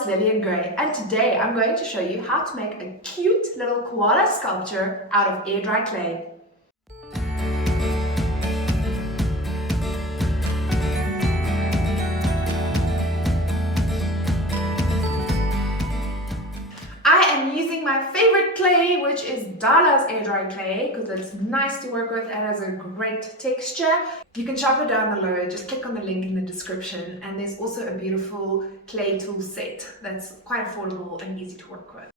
artist Lillian Gray, and today I'm going to show you how to make a cute little koala sculpture out of Airdryclay. I am using my favorite clay, which is Dala's Airdryclay, because it's nice to work with and has a great texture. You can shop it down below, just click on the link in the description, and there's also a beautiful clay tool set that's quite affordable and easy to work with.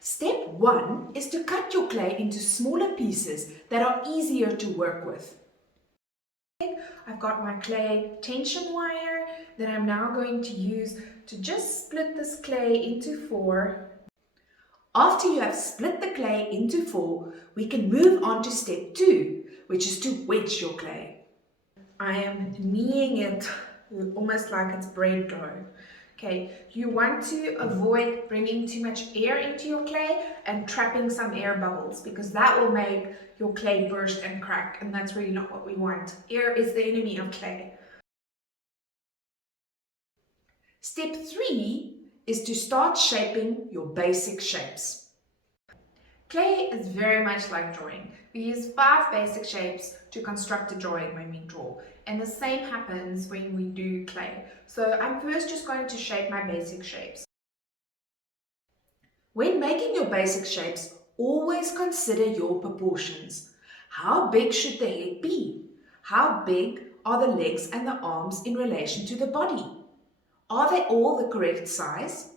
Step 1 is to cut your clay into smaller pieces that are easier to work with. I've got my clay tension wire that I'm now going to use to just split this clay into 4. After you have split the clay into 4, we can move on to step 2, which is to wedge your clay. I am kneading it almost like it's bread dough. Okay, you want to avoid bringing too much air into your clay and trapping some air bubbles, because that will make your clay burst and crack, and that's really not what we want. Air is the enemy of clay. Step 3 is to start shaping your basic shapes. Clay is very much like drawing. We use 5 basic shapes to construct a drawing when we draw, and the same happens when we do clay. So I'm first just going to shape my basic shapes. When making your basic shapes, always consider your proportions. How big should the head be? How big are the legs and the arms in relation to the body? Are they all the correct size?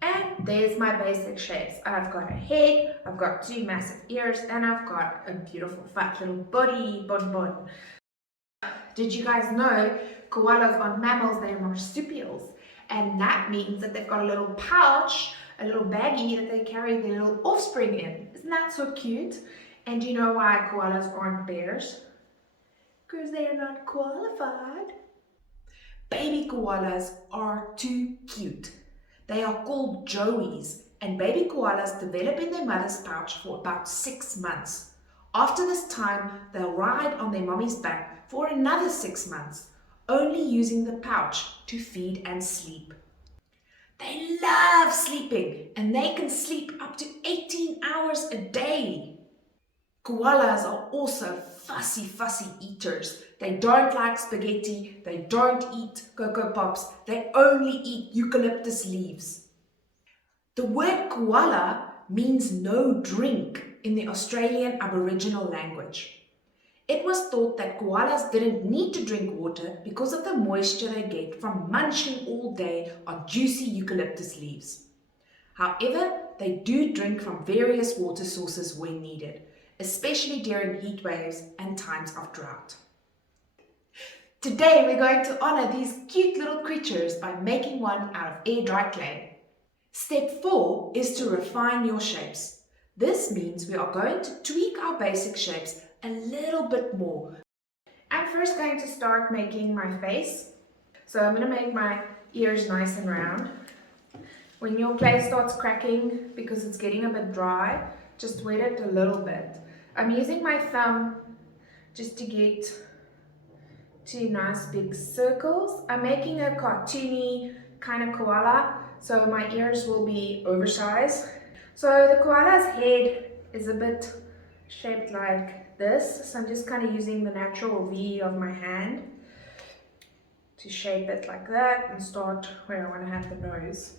And there's my basic shapes. I've got a head, I've got 2 massive ears, and I've got a beautiful fat little body, bon. Did you guys know koalas are mammals? They are marsupials, and that means that they've got a little pouch, a little baggie that they carry their little offspring in. Isn't that so cute? And do you know why koalas aren't bears? Because they are not qualified. Baby koalas are too cute. They are called joeys, and baby koalas develop in their mother's pouch for about 6 months. After this time, they'll ride on their mommy's back for another 6 months, only using the pouch to feed and sleep. They love sleeping, and they can sleep up to 18 hours a day. Koalas are also fussy eaters. They don't like spaghetti, they don't eat Cocoa Pops, they only eat eucalyptus leaves. The word koala means no drink in the Australian Aboriginal language. It was thought that koalas didn't need to drink water because of the moisture they get from munching all day on juicy eucalyptus leaves. However, they do drink from various water sources when needed, especially during heat waves and times of drought. Today we're going to honor these cute little creatures by making one out of Airdryclay. Step 4 is to refine your shapes. This means we are going to tweak our basic shapes a little bit more. I'm first going to start making my face. So I'm going to make my ears nice and round. When your clay starts cracking because it's getting a bit dry, just wet it a little bit. I'm using my thumb just to get 2 nice big circles. I'm making a cartoony kind of koala, so my ears will be oversized. So the koala's head is a bit shaped like this, so I'm just kind of using the natural V of my hand to shape it like that and start where I want to have the nose.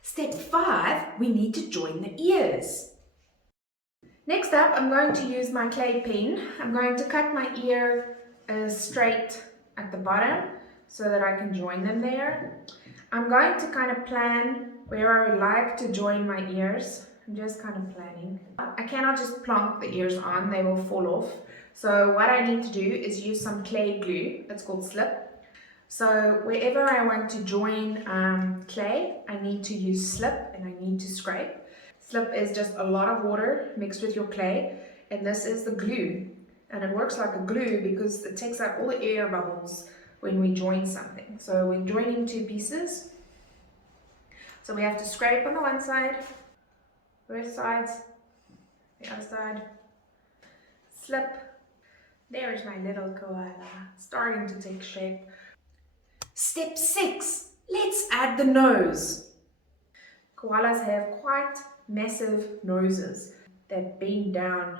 Step 5, we need to join the ears. Next up, I'm going to use my clay pen. I'm going to cut my ear straight at the bottom so that I can join them there. I'm going to kind of plan where I would like to join my ears. I'm just kind of planning. I cannot just plonk the ears on, they will fall off. So what I need to do is use some clay glue. It's called slip. So wherever I want to join clay, I need to use slip and I need to scrape. Slip is just a lot of water mixed with your clay, and this is the glue. And it works like a glue because it takes out all the air bubbles when we join something. So we're joining 2 pieces. So we have to scrape on the one side, both sides, the other side, slip. There's my little koala, starting to take shape. Step 6. Let's add the nose. Koalas have quite massive noses that bend down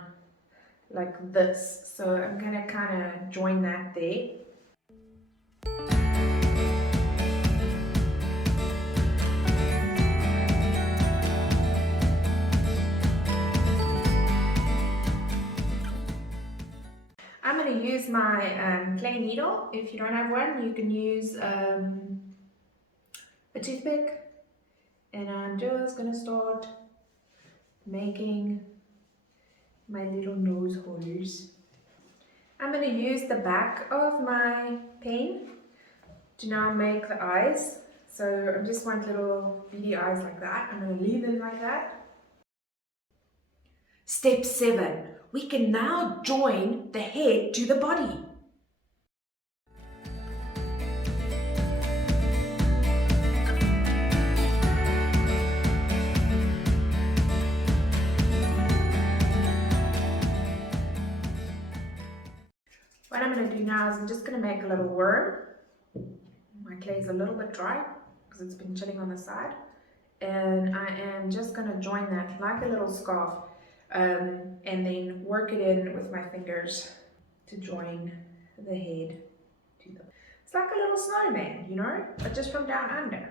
like this. So I'm going to kind of join that there. I'm going to use my clay needle. If you don't have one, you can use a toothpick. And I'm just going to start making my little nose holes. I'm going to use the back of my pen to now make the eyes. So I just want little beady eyes like that. I'm going to leave them like that. Step 7. We can now join the head to the body. What I'm going to do now is I'm just going to make a little worm. My clay is a little bit dry because it's been chilling on the side. And I am just going to join that like a little scarf and then work it in with my fingers to join the head to the... It's like a little snowman, you know, but just from down under.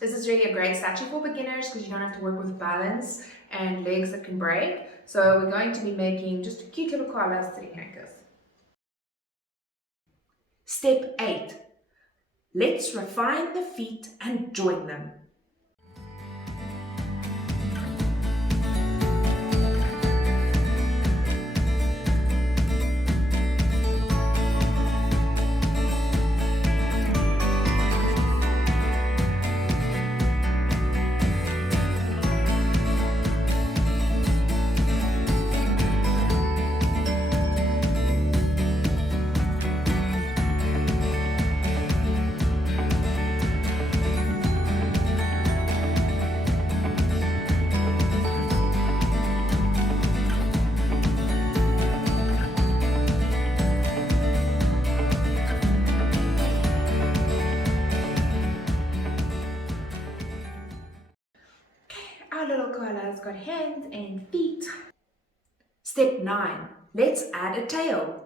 This is really a great statue for beginners because you don't have to work with balance and legs that can break. So we're going to be making just a cute little koala sitting like this. Step 8. Let's refine the feet and join them. Our little koala's got hands and feet. Step 9. Let's add a tail.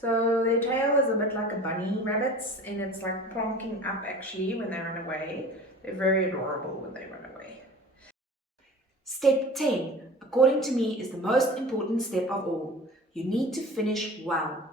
So their tail is a bit like a bunny rabbit's, and it's like plonking up actually when they run away. They're very adorable when they run away. Step 10, according to me, is the most important step of all. You need to finish well.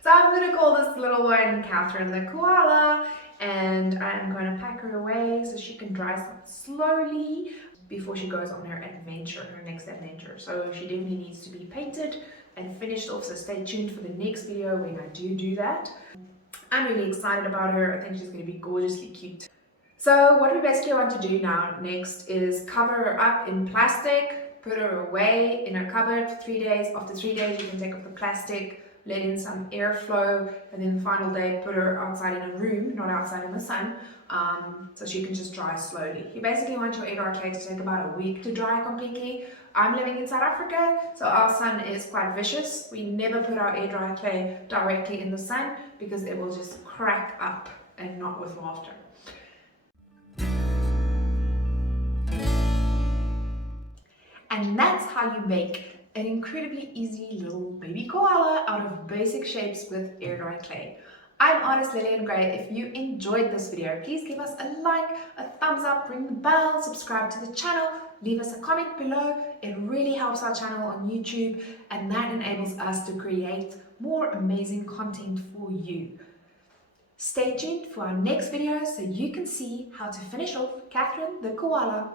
So I'm going to call this little one Catherine the koala, and I'm going to pack her away so she can dry slowly before she goes on her adventure, her next adventure. So she definitely needs to be painted and finished off, so stay tuned for the next video when I do that. I'm really excited about her. I think she's going to be gorgeously cute. So what we basically want to do now next is cover her up in plastic, put her away in a cupboard for 3 days. After 3 days you can take off the plastic, let in some airflow, and then the final day put her outside in a room, not outside in the sun, so she can just dry slowly. You basically want your Airdryclay to take about a week to dry completely. I'm living in South Africa, so our sun is quite vicious. We never put our Airdryclay directly in the sun because it will just crack up, and not with laughter. And that's how you make an incredibly easy little baby koala out of basic shapes with Airdryclay. I'm artist Lillian Gray. If you enjoyed this video, please give us a like, a thumbs up, ring the bell, subscribe to the channel, leave us a comment below. It really helps our channel on YouTube, and that enables us to create more amazing content for you. Stay tuned for our next video so you can see how to finish off Catherine the koala.